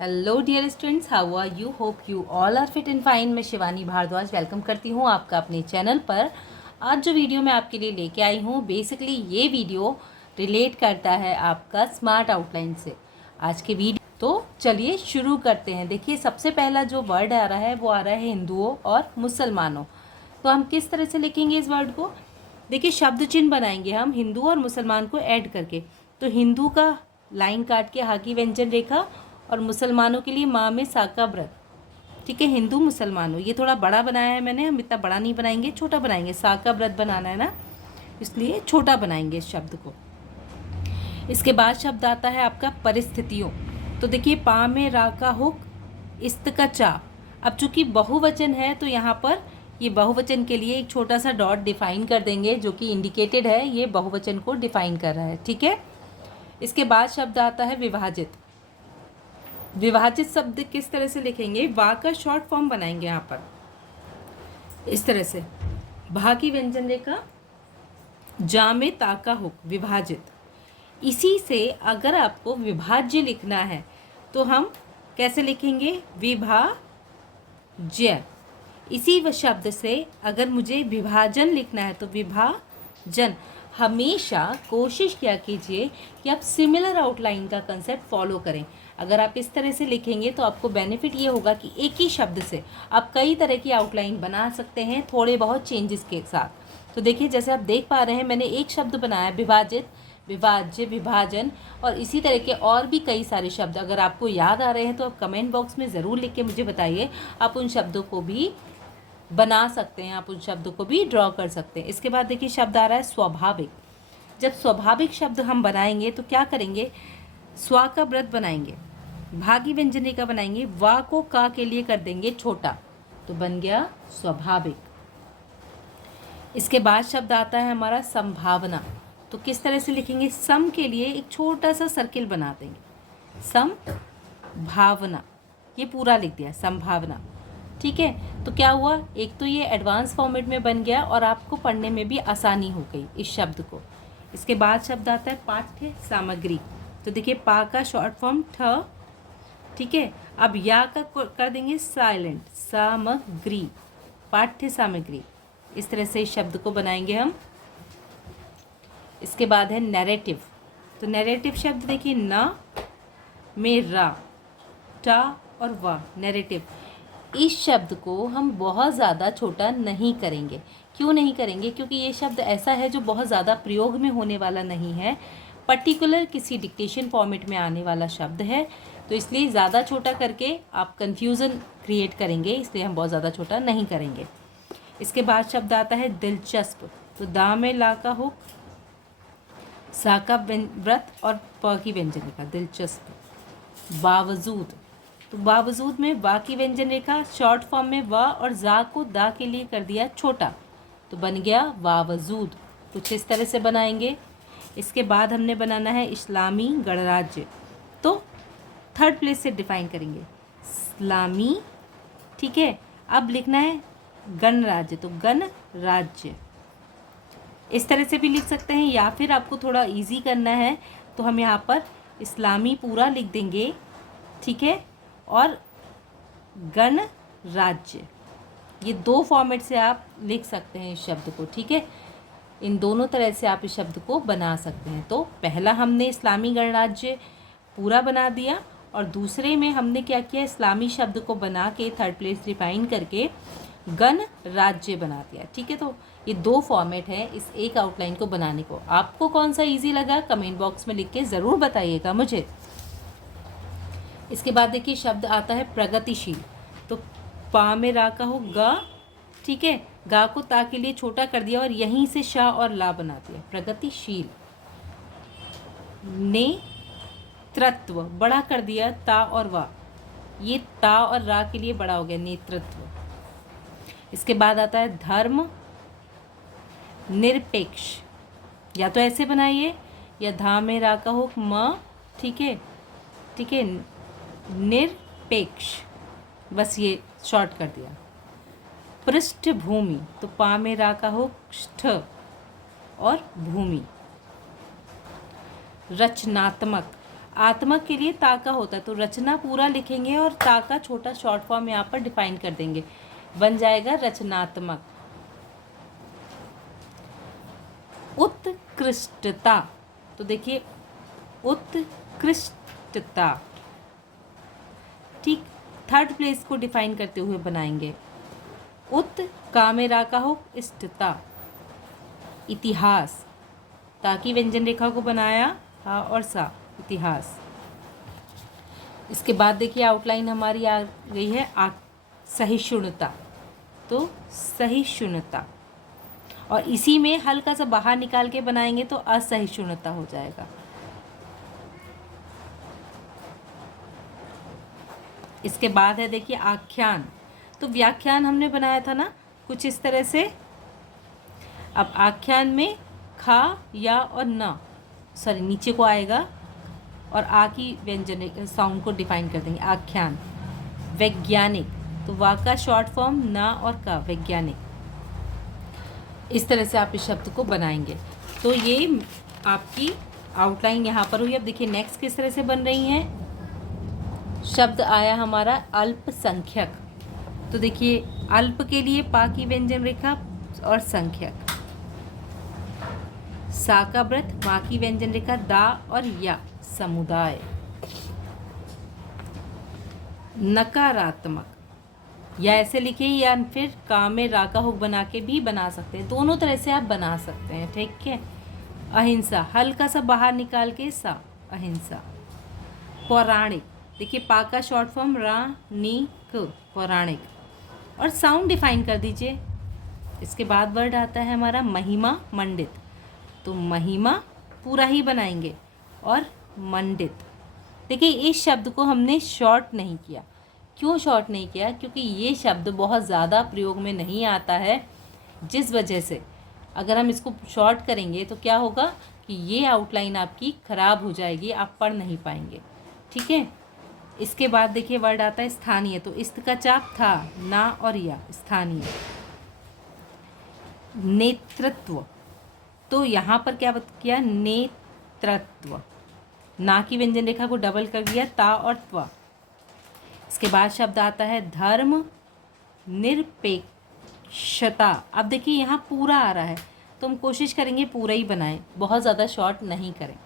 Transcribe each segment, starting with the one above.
Hello dear students, how are you? Hope you all are fit and fine. मैं Shivani Bhardwaj welcome करती हूँ आपका अपने चैनल पर। आज जो वीडियो मैं आपके लिए लेके आई हूँ, बेसिकली ये वीडियो रिलेट करता है आपका स्मार्ट आउटलाइन से। आज के वीडियो तो चलिए शुरू करते हैं। देखिए, सबसे पहला जो वर्ड आ रहा है वो आ रहा है हिंदुओं और मुसलमानों। तो हम किस तरह से लिखेंगे इस वर्ड को? देखिए, शब्द चिन्ह बनाएंगे हम हिंदू और मुसलमान को ऐड करके। तो हिंदू का लाइन काट के हा की व्यंजन रेखा, और मुसलमानों के लिए माँ में सा का व्रत। ठीक है, हिंदू मुसलमानों, ये थोड़ा बड़ा बनाया है मैंने, हम इतना बड़ा नहीं बनाएंगे, छोटा बनाएंगे। सा का व्रत बनाना है ना, इसलिए छोटा बनाएंगे इस शब्द को। इसके बाद शब्द आता है आपका परिस्थितियों। तो देखिए, पा में रा का हुक, इस्त का चा। अब चूंकि बहुवचन है तो यहाँ पर ये बहुवचन के लिए एक छोटा सा डॉट डिफाइन कर देंगे, जो कि इंडिकेटेड है, ये बहुवचन को डिफाइन कर रहा है। ठीक है, इसके बाद शब्द आता है विभाजित। विभाजित शब्द किस तरह से लिखेंगे? वा का शॉर्ट फॉर्म बनाएंगे यहाँ पर इस तरह से, भा की व्यंजन रेखा, जा में ता का हुक, विभाजित। इसी से अगर आपको विभाज्य लिखना है तो हम कैसे लिखेंगे? विभाज्य। इसी शब्द से अगर मुझे विभाजन लिखना है तो विभाजन। हमेशा कोशिश किया कीजिए कि आप सिमिलर आउटलाइन का कंसेप्ट फॉलो करें। अगर आप इस तरह से लिखेंगे तो आपको बेनिफिट ये होगा कि एक ही शब्द से आप कई तरह की आउटलाइन बना सकते हैं, थोड़े बहुत चेंजेस के साथ। तो देखिए, जैसे आप देख पा रहे हैं, मैंने एक शब्द बनाया विभाजित, विभाज्य, विभाजन, और इसी तरह के और भी कई सारे शब्द। अगर आपको याद आ रहे हैं तो आप कमेंट बॉक्स में ज़रूर लिख के मुझे बताइए। आप उन शब्दों को भी बना सकते हैं, आप उन शब्दों को भी ड्रॉ कर सकते हैं। इसके बाद देखिए, शब्द आ रहा है स्वाभाविक। जब स्वाभाविक शब्द हम बनाएंगे तो क्या करेंगे? स्वा का व्रत बनाएंगे, भागी व्यंजनी का बनाएंगे, वा को का के लिए कर देंगे छोटा, तो बन गया स्वाभाविक। इसके बाद शब्द आता है हमारा संभावना। तो किस तरह से लिखेंगे? सम के लिए एक छोटा सा सर्किल बना देंगे, संभावना, ये पूरा लिख दिया, संभावना। ठीक है, तो क्या हुआ? एक तो ये एडवांस फॉर्मेट में बन गया और आपको पढ़ने में भी आसानी हो गई इस शब्द को। इसके बाद शब्द आता है पाठ्य सामग्री। तो देखिए, पा का शॉर्ट फॉर्म ठ। ठीक है, अब या का कर देंगे साइलेंट, सामग्री, पाठ्य सामग्री। इस तरह से इस शब्द को बनाएंगे हम। इसके बाद है नैरेटिव। तो नैरेटिव शब्द देखिए, न में रा, टा और वा, नैरेटिव। इस शब्द को हम बहुत ज़्यादा छोटा नहीं करेंगे। क्यों नहीं करेंगे? क्योंकि ये शब्द ऐसा है जो बहुत ज़्यादा प्रयोग में होने वाला नहीं है, पर्टिकुलर किसी डिक्टेशन फॉर्मेट में आने वाला शब्द है। तो इसलिए ज़्यादा छोटा करके आप कन्फ्यूज़न क्रिएट करेंगे, इसलिए हम बहुत ज़्यादा छोटा नहीं करेंगे। इसके बाद शब्द आता है दिलचस्प। तो दा में ला का हो, सा का व्रत और प की व्यंजन रेखा, दिलचस्प। बावजूद। तो बावजूद में वा की व्यंजन रेखा, शॉर्ट फॉर्म में वा और जा को दा के लिए कर दिया छोटा, तो बन गया वावजूद। कुछ इस तरह से बनाएंगे। इसके बाद हमने बनाना है इस्लामी गणराज्य। तो थर्ड प्लेस से डिफाइन करेंगे, इस्लामी। ठीक है, अब लिखना है गणराज्य, तो गणराज्य। इस तरह से भी लिख सकते हैं, या फिर आपको थोड़ा इजी करना है तो हम यहाँ पर इस्लामी पूरा लिख देंगे। ठीक है, और गणराज्य, ये दो फॉर्मेट से आप लिख सकते हैं इस शब्द को। ठीक है, इन दोनों तरह से आप इस शब्द को बना सकते हैं। तो पहला हमने इस्लामी गणराज्य पूरा बना दिया, और दूसरे में हमने क्या किया? इस्लामी शब्द को बना के थर्ड प्लेस डिफाइन करके गणराज्य बना दिया। ठीक है, तो ये दो फॉर्मेट है इस एक आउटलाइन को बनाने को। आपको कौन सा ईजी लगा कमेंट बॉक्स में लिख के ज़रूर बताइएगा मुझे। इसके बाद देखिए, शब्द आता है प्रगतिशील। तो पा में रा का हो गा। ठीक है, गा को ता के लिए छोटा कर दिया और यहीं से शा और ला बना दिया, प्रगतिशील। नेतृत्व, बड़ा कर दिया, ता और वा, ये ता और रा के लिए बड़ा हो गया, नेतृत्व। इसके बाद आता है धर्म निरपेक्ष। या तो ऐसे बनाइए, या धा में रा का हो म। ठीक है, ठीक है, निरपेक्ष, बस ये शॉर्ट कर दिया। पृष्ठभूमि। तो पा में रा का हो ष्ठ और भूमि। रचनात्मक। आत्मक के लिए ता का होता है, तो रचना पूरा लिखेंगे और ता का छोटा शॉर्ट फॉर्म यहाँ पर डिफाइन कर देंगे, बन जाएगा रचनात्मक। उत्कृष्टता, तो देखिए उत्कृष्टता, ठीक, थर्ड प्लेस को डिफाइन करते हुए बनाएंगे। उत का में रा का हो, इष्टता, इतिहास, ताकि व्यंजन रेखा को बनाया हा और सा, इतिहास। इसके बाद देखिए आउटलाइन हमारी आ गई है सहिष्णुता, तो सहिष्णुता, और इसी में हल्का सा बाहर निकाल के बनाएंगे तो असहिष्णुता हो जाएगा। इसके बाद है देखिए आख्यान, तो व्याख्यान हमने बनाया था ना कुछ इस तरह से। अब आख्यान में खा या और न, सॉरी नीचे को आएगा और आ की व्यंजन साउंड को डिफाइन कर देंगे। आख्यान। वैज्ञानिक, तो वा का शॉर्ट फॉर्म ना और का, वैज्ञानिक। इस तरह से आप इस शब्द को बनाएंगे। तो ये आपकी आउटलाइन यहाँ पर हुई। अब देखिए नेक्स्ट किस तरह से बन रही हैं। शब्द आया हमारा अल्पसंख्यक, तो देखिए अल्प के लिए पा की व्यंजन रेखा और संख्यक, सा का व्रत, मा की व्यंजन रेखा, दा और या, समुदाय। नकारात्मक, या ऐसे लिखें या फिर का में रा का हुक बना के भी बना सकते हैं, दोनों तरह से आप बना सकते हैं, ठीक है। अहिंसा, हल्का सा बाहर निकाल के सा, अहिंसा। पौराणिक, देखिए पा का शॉर्ट फॉर्म रा नी क, पौराणिक, और साउंड डिफाइन कर दीजिए। इसके बाद वर्ड आता है हमारा महिमा मंडित, तो महिमा पूरा ही बनाएंगे और मंडित। देखिए इस शब्द को हमने शॉर्ट नहीं किया। क्यों शॉर्ट नहीं किया? क्योंकि ये शब्द बहुत ज़्यादा प्रयोग में नहीं आता है, जिस वजह से अगर हम इसको शॉर्ट करेंगे तो क्या होगा कि ये आउटलाइन आपकी ख़राब हो जाएगी, आप पढ़ नहीं पाएंगे, ठीक है। इसके बाद देखिए वर्ड आता है स्थानीय, तो इस्त का चाप था, ना और या, स्थानीय। नेतृत्व, तो यहाँ पर क्या किया, नेतृत्व, ना की व्यंजन रेखा को डबल कर दिया, ता और त्वा। इसके बाद शब्द आता है धर्म निरपेक्षता। अब देखिए यहाँ पूरा आ रहा है, तो हम कोशिश करेंगे पूरा ही बनाएं, बहुत ज़्यादा शॉर्ट नहीं करें।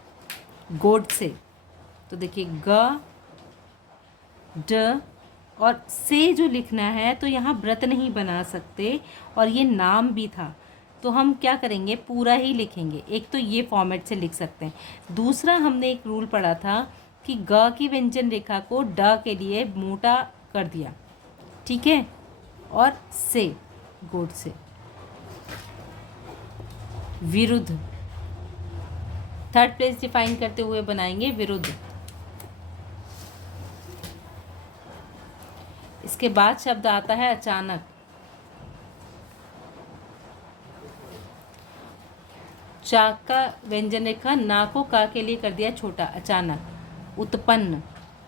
गोड से, तो देखिए ग ड और से जो लिखना है, तो यहाँ व्रत नहीं बना सकते, और ये नाम भी था, तो हम क्या करेंगे, पूरा ही लिखेंगे। एक तो ये फॉर्मेट से लिख सकते हैं। दूसरा हमने एक रूल पढ़ा था कि ग की व्यंजन रेखा को ड के लिए मोटा कर दिया, ठीक है, और से, गोड से। विरुद्ध, थर्ड प्लेस डिफाइन करते हुए बनाएंगे विरुद्ध। इसके बाद शब्द आता है अचानक, चा का व्यंजन रेखा ना को का के लिए कर दिया छोटा, अचानक। उत्पन्न,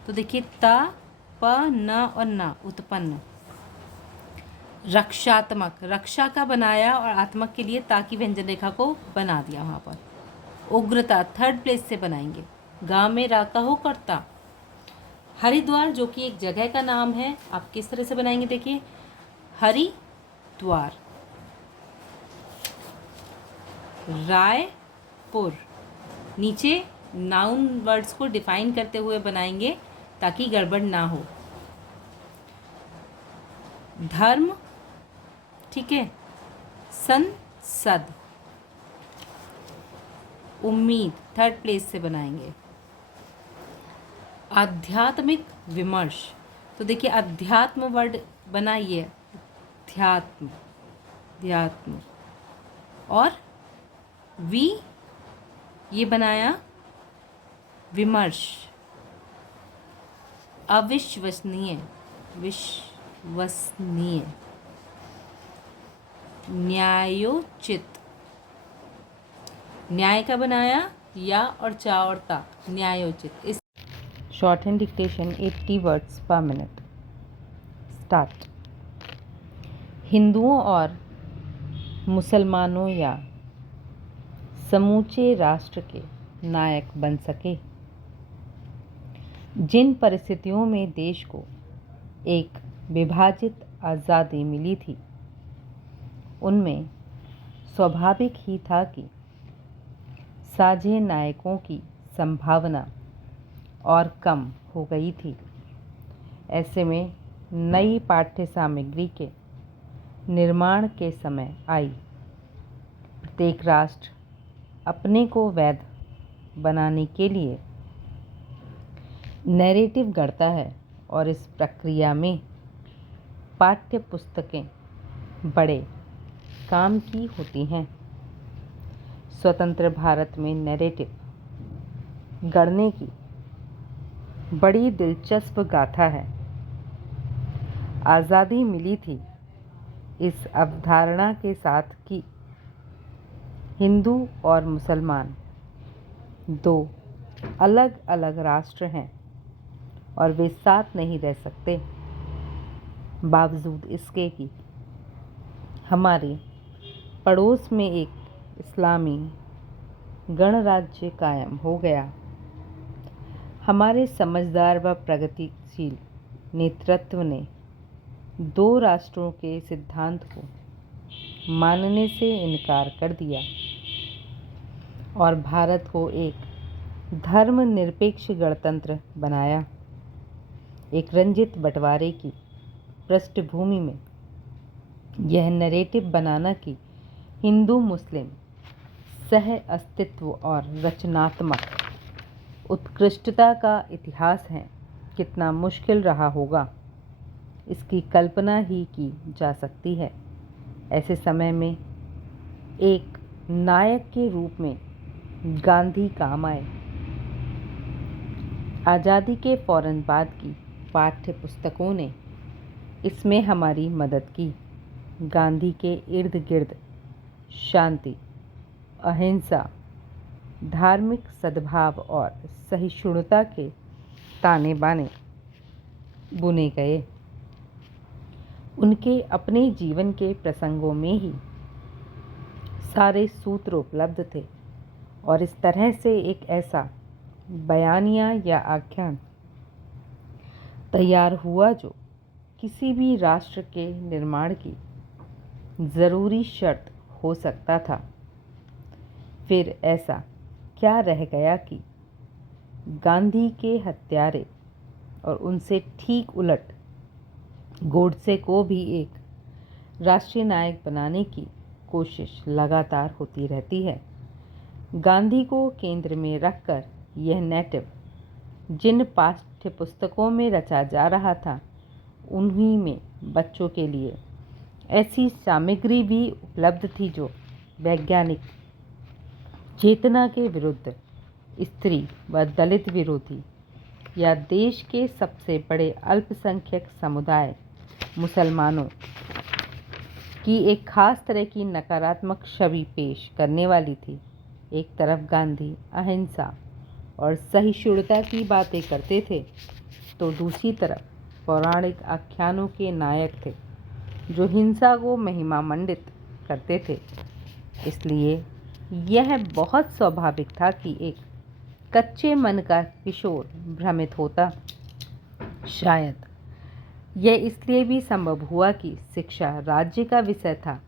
तो देखिए ता प न और ना, उत्पन्न। रक्षात्मक, रक्षा का बनाया और आत्मक के लिए ता की व्यंजन रेखा को बना दिया वहाँ पर। उग्रता, थर्ड प्लेस से बनाएंगे, गा में रा का हो करता। हरिद्वार, जो कि एक जगह का नाम है, आप किस तरह से बनाएंगे, देखिए हरिद्वार। रायपुर, नीचे नाउन वर्ड्स को डिफाइन करते हुए बनाएंगे ताकि गड़बड़ ना हो। धर्म, ठीक है, संसद। उम्मीद, थर्ड प्लेस से बनाएंगे। आध्यात्मिक विमर्श, तो देखिए अध्यात्म वर्ड बनाइए, अध्यात्म, अध्यात्म, और वी ये बनाया विमर्श। अविश्वसनीय, विश्वसनीय। न्यायोचित, न्याय का बनाया या और चा और ता, न्यायोचित। इस शॉर्ट हैंड डिक्टेशन 80 वर्ड्स पर मिनट। स्टार्ट। हिंदुओं और मुसलमानों या समूचे राष्ट्र के नायक बन सके, जिन परिस्थितियों में देश को एक विभाजित आज़ादी मिली थी, उनमें स्वाभाविक ही था कि साझे नायकों की संभावना और कम हो गई थी। ऐसे में नई पाठ्य सामग्री के निर्माण के समय आई। प्रत्येक राष्ट्र अपने को वैध बनाने के लिए नैरेटिव गढ़ता है और इस प्रक्रिया में पाठ्य पुस्तकें बड़े काम की होती हैं। स्वतंत्र भारत में नैरेटिव गढ़ने की बड़ी दिलचस्प गाथा है। आज़ादी मिली थी इस अवधारणा के साथ कि हिंदू और मुसलमान दो अलग अलग राष्ट्र हैं और वे साथ नहीं रह सकते। बावजूद इसके कि हमारे पड़ोस में एक इस्लामी गणराज्य कायम हो गया, हमारे समझदार व प्रगतिशील नेतृत्व ने दो राष्ट्रों के सिद्धांत को मानने से इनकार कर दिया और भारत को एक धर्मनिरपेक्ष गणतंत्र बनाया। एक रंजित बंटवारे की पृष्ठभूमि में यह नैरेटिव बनाना कि हिंदू मुस्लिम सह अस्तित्व और रचनात्मक उत्कृष्टता का इतिहास है, कितना मुश्किल रहा होगा, इसकी कल्पना ही की जा सकती है। ऐसे समय में एक नायक के रूप में गांधी काम आए। आज़ादी के फौरन बाद की पाठ्य पुस्तकों ने इसमें हमारी मदद की। गांधी के इर्द गिर्द शांति, अहिंसा, धार्मिक सद्भाव और सहिष्णुता के ताने बाने बुने गए। उनके अपने जीवन के प्रसंगों में ही सारे सूत्र उपलब्ध थे और इस तरह से एक ऐसा बयानिया या आख्यान तैयार हुआ जो किसी भी राष्ट्र के निर्माण की ज़रूरी शर्त हो सकता था। फिर ऐसा क्या रह गया कि गांधी के हत्यारे और उनसे ठीक उलट गोडसे को भी एक राष्ट्रीय नायक बनाने की कोशिश लगातार होती रहती है। गांधी को केंद्र में रखकर यह नैरेटिव जिन पाठ्य पुस्तकों में रचा जा रहा था, उन्हीं में बच्चों के लिए ऐसी सामग्री भी उपलब्ध थी जो वैज्ञानिक चेतना के विरुद्ध, स्त्री व दलित विरोधी या देश के सबसे बड़े अल्पसंख्यक समुदाय मुसलमानों की एक खास तरह की नकारात्मक छवि पेश करने वाली थी। एक तरफ गांधी अहिंसा और सहिष्णुता की बातें करते थे, तो दूसरी तरफ पौराणिक आख्यानों के नायक थे जो हिंसा को महिमा मंडित करते थे। इसलिए यह बहुत स्वाभाविक था कि एक कच्चे मन का किशोर भ्रमित होता। शायद यह इसलिए भी संभव हुआ कि शिक्षा राज्य का विषय था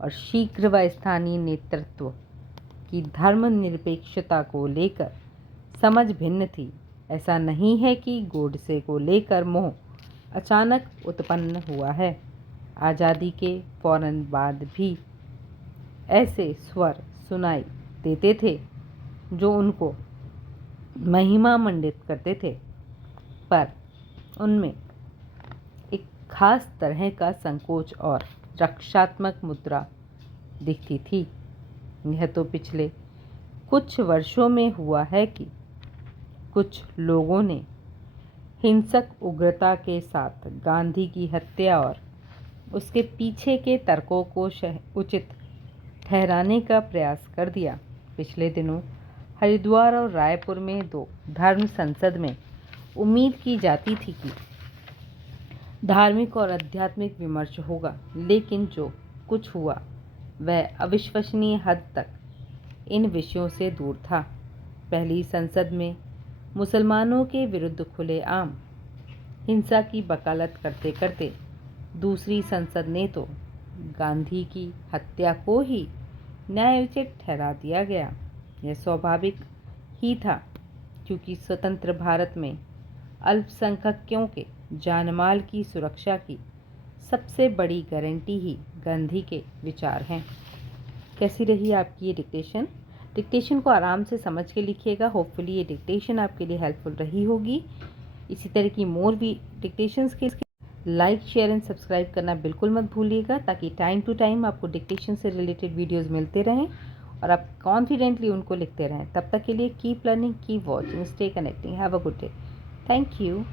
और शीघ्र व स्थानीय नेतृत्व की धर्मनिरपेक्षता को लेकर समझ भिन्न थी। ऐसा नहीं है कि गोडसे को लेकर मोह अचानक उत्पन्न हुआ है। आज़ादी के फौरन बाद भी ऐसे स्वर सुनाई देते थे जो उनको महिमा मंडित करते थे, पर उनमें एक खास तरह का संकोच और रक्षात्मक मुद्रा दिखती थी। यह तो पिछले कुछ वर्षों में हुआ है कि कुछ लोगों ने हिंसक उग्रता के साथ गांधी की हत्या और उसके पीछे के तर्कों को उचित ठहराने का प्रयास कर दिया। पिछले दिनों हरिद्वार और रायपुर में दो धर्म संसद में उम्मीद की जाती थी कि धार्मिक और आध्यात्मिक विमर्श होगा, लेकिन जो कुछ हुआ वह अविश्वसनीय हद तक इन विषयों से दूर था। पहली संसद में मुसलमानों के विरुद्ध खुलेआम हिंसा की वकालत करते करते दूसरी संसद ने तो गांधी की हत्या को ही न्यायोचित ठहरा दिया गया। यह स्वाभाविक ही था, क्योंकि स्वतंत्र भारत में अल्पसंख्यकों के जानमाल की सुरक्षा की सबसे बड़ी गारंटी ही गांधी के विचार हैं। कैसी रही आपकी ये डिक्टेशन को आराम से समझ के लिखिएगा। होपफुली ये डिक्टेशन आपके लिए हेल्पफुल रही होगी। इसी तरह की मोर भी डिक्टेशंस के लाइक, शेयर एंड सब्सक्राइब करना बिल्कुल मत भूलिएगा, ताकि टाइम टू टाइम आपको डिक्टेशन से रिलेटेड वीडियोस मिलते रहें और आप कॉन्फिडेंटली उनको लिखते रहें। तब तक के लिए keep learning, keep watching, stay connecting, have a good day. Thank you.